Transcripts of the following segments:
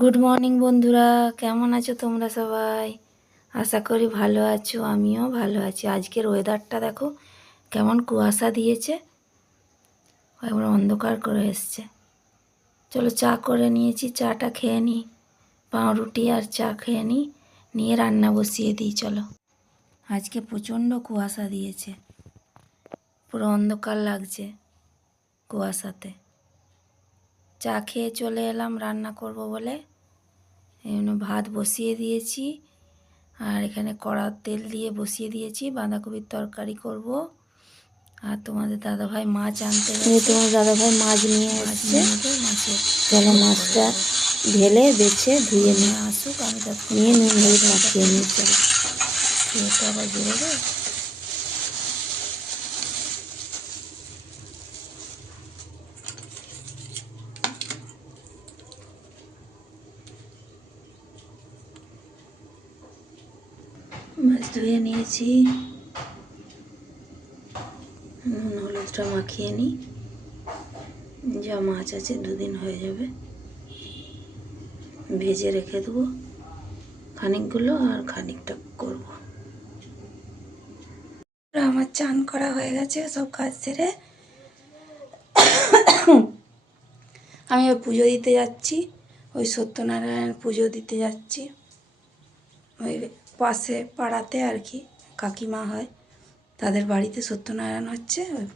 Good morning বন্ধুরা। কেমন আছো তোমরা সবাই? আশা করি ভালো আছো, আমিও ভালো আছি। আজকের ওয়েদারটা দেখো, কেমন কুয়াশা দিয়েছে একবার অন্ধকার করে এসছে। চলো চা করে নিয়েছি, চাটা খেয়ে নিই পাউরুটি আর চা খেয়ে নিই নিয়ে রান্না বসিয়ে দিই, চলো। আজকে প্রচণ্ড কুয়াশা দিয়েছে, পুরো অন্ধকার লাগছে কুয়াশাতে। চা খেয়ে চলে এলাম রান্না করব বলে। এমনি ভাত বসিয়ে দিয়েছি আর এখানে কড়া তেল দিয়ে বসিয়ে দিয়েছি বাঁধাকপির তরকারি করব। আর তোমাদের দাদাভাই মাছ আনতে তোমার দাদাভাই মাছ নিয়ে আসছে মাছের চলো মাছটা ঢেলে বেছে ধুয়ে নিয়ে আসুক আমি তাকে নিয়ে নুন হলুদ মাখিয়ে নিয়ে চলো খেয়ে তো আবার বেরোবে। মাছ ধুয়ে নিয়েছি। নুন, হলুদটা মাখিয়ে নিই। যা মাছ আছে দুদিন হয়ে যাবে। ভেজে রেখে দেবো। খানিকগুলো আর খানিকটা করব। আমার চান করা হয়ে গেছে, সব কাজ সেরে। আমি ওই পুজো দিতে যাচ্ছি। ওই সত্যনারায়ণ পুজো দিতে যাচ্ছি। ওই পাশে পাড়াতে আর কি কাকিমা হয়, তাদের বাড়িতে সত্যনারায়ণ হচ্ছে, ওই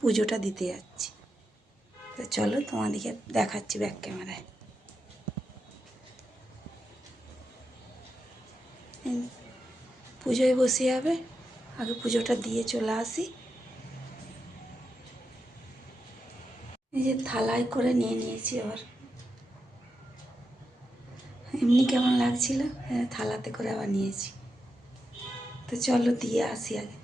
পুজোটা দিতে যাচ্ছি। তো চলো তোমাদেরকে দেখাচ্ছি ব্যাক ক্যামেরায় পুজোয় বসে যাবে, আগে পুজোটা দিয়ে চলে আসি। এই যে থালায় করে নিয়ে নিয়েছি আবার। এমনি কেমন লাগছিল? হ্যাঁ, থালাতে করে আবার নিয়েছি। তো চলো দিয়ে আসি আগে।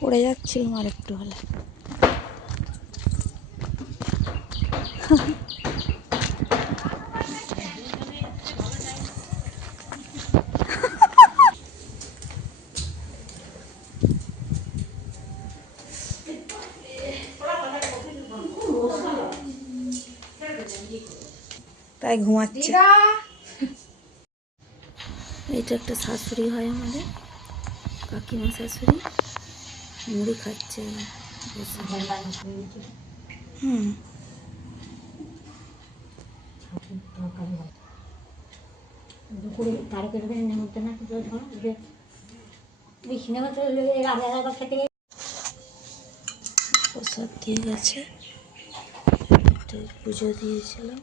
পড়ে যাচ্ছিলাম আমার একটু হলে। তাই ঘুমাচ্ছে। এটা একটা শাশুড়ি হয় আমাদের। কাকিমা শাশুড়ি। মুড়ি খাচ্ছে। হুম। দুপুরে তুমি সিনেমা চলে খেতে প্রসাদ দিয়ে গেছে। পুজো দিয়েছিলাম।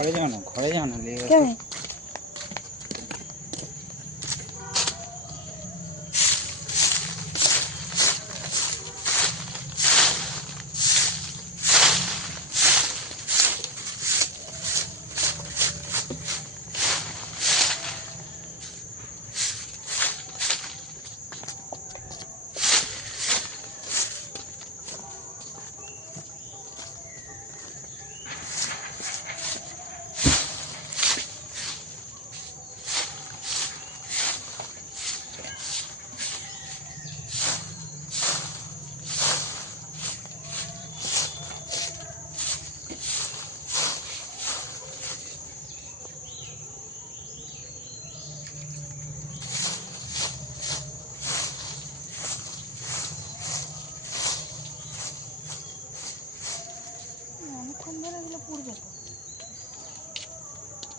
ခေါ်ရကြအောင်ခေါ်ရကြအောင်လေးကဲ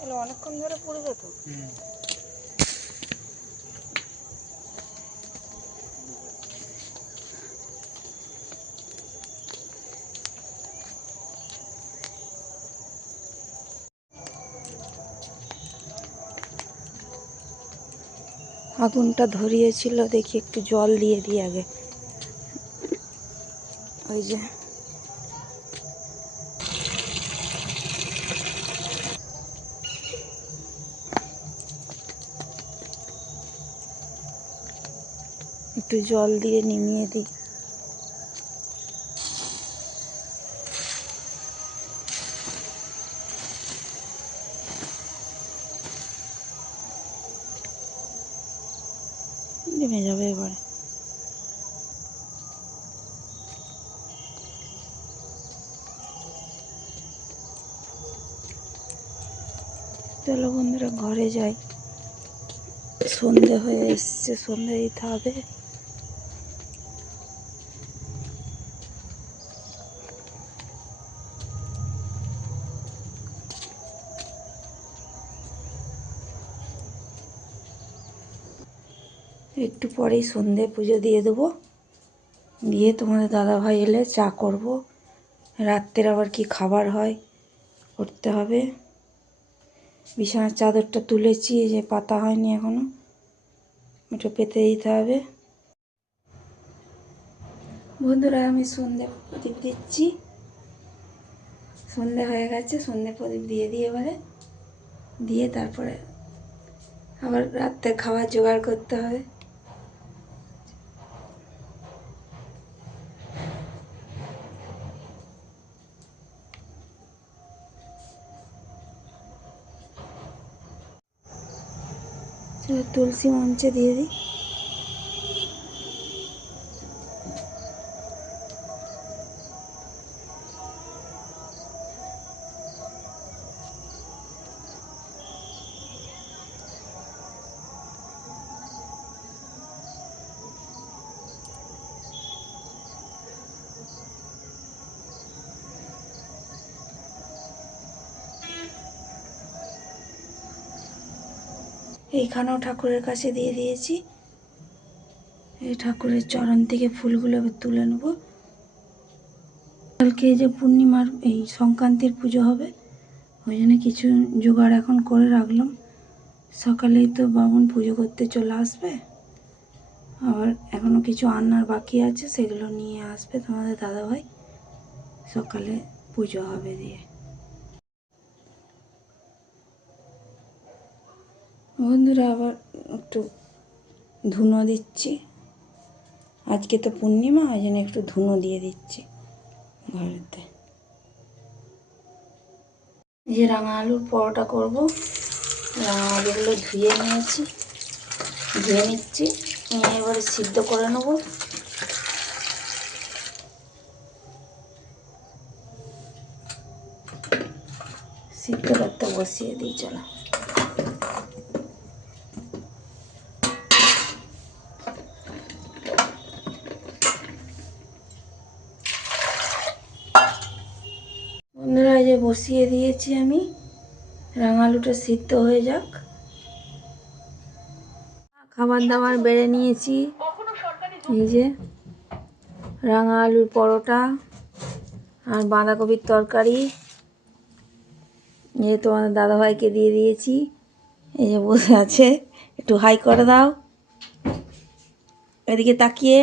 এগুলো অনেকক্ষণ ধরে পুড়বে তো। আগুনটা ধরিয়েছিল দেখি একটু জল দিয়ে দিই আগে। ওই যে একটু জল দিয়ে নিমিয়ে দিই। নেমে যাবে এবারে। চলো বন্ধুরা, ঘরে যাই। সন্ধে হয়ে এসছে সন্ধে দিতে হবে একটু পরেই সন্ধে পুজো দিয়ে দেবো। দিয়ে তোমাদের দাদা ভাই এলে চা করব। রাত্রের আবার কি খাবার হয় করতে হবে। বিছানার চাদরটা তুলেছি যে পাতা হয়নি এখনও। এটা পেতে দিতে হবে। বন্ধুরা, আমি সন্ধে প্রদীপ দিচ্ছি। সন্ধে হয়ে গেছে, সন্ধে প্রদীপ দিয়ে দিয়ে এবারে। দিয়ে তারপরে আবার রাত্রে খাবার জোগাড় করতে হবে চলো তুলসী মঞ্চে দিয়ে দিই। এইখানেও ঠাকুরের কাছে দিয়ে দিয়েছি। এই ঠাকুরের চরণ থেকে ফুলগুলো তুলে নেব। কালকে যে পূর্ণিমার এই সংক্রান্তির পুজো হবে, ওই জন্য কিছু জোগাড় এখন করে রাখলাম। সকালেই তো বামুন পুজো করতে চলে আসবে। আবার এখনও কিছু আন্নার বাকি আছে, সেগুলো নিয়ে আসবে তোমাদের দাদাভাই। সকালে পুজো হবে দিয়ে। বন্ধুরা, আবার একটু ধুনো দিচ্ছি। আজকে তো পূর্ণিমা, ওই জন্য একটু ধুনো দিয়ে দিচ্ছি ঘরেতে। যে রাঙা আলুর পরোটা করব। রাঙা আলুগুলো ধুয়ে নিয়েছি, ধুয়ে নিচ্ছি। নিয়ে এবারে সিদ্ধ করে নেব। সিদ্ধ করতে বসিয়ে দিই, চলো। বসিয়ে দিয়েছি আমি। রাঙালুটা সিদ্ধ হয়ে যাক। খাবার দাবার বেড়ে নিয়েছি। এই যে রাঙা আলুর পরোটা আর বাঁধাকপির তরকারি। এই তোমাদের দাদাভাইকে দিয়ে দিয়েছি। এই যে বসে আছে। একটু হাই করে দাও। এদিকে তাকিয়ে।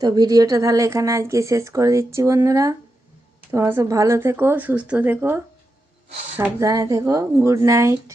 তো ভিডিওটা তাহলে এখানে আজকে শেষ করে দিচ্ছি বন্ধুরা। তোমরা সব ভালো থেকো সুস্থ থেকো সাবধানে থেকো গুড নাইট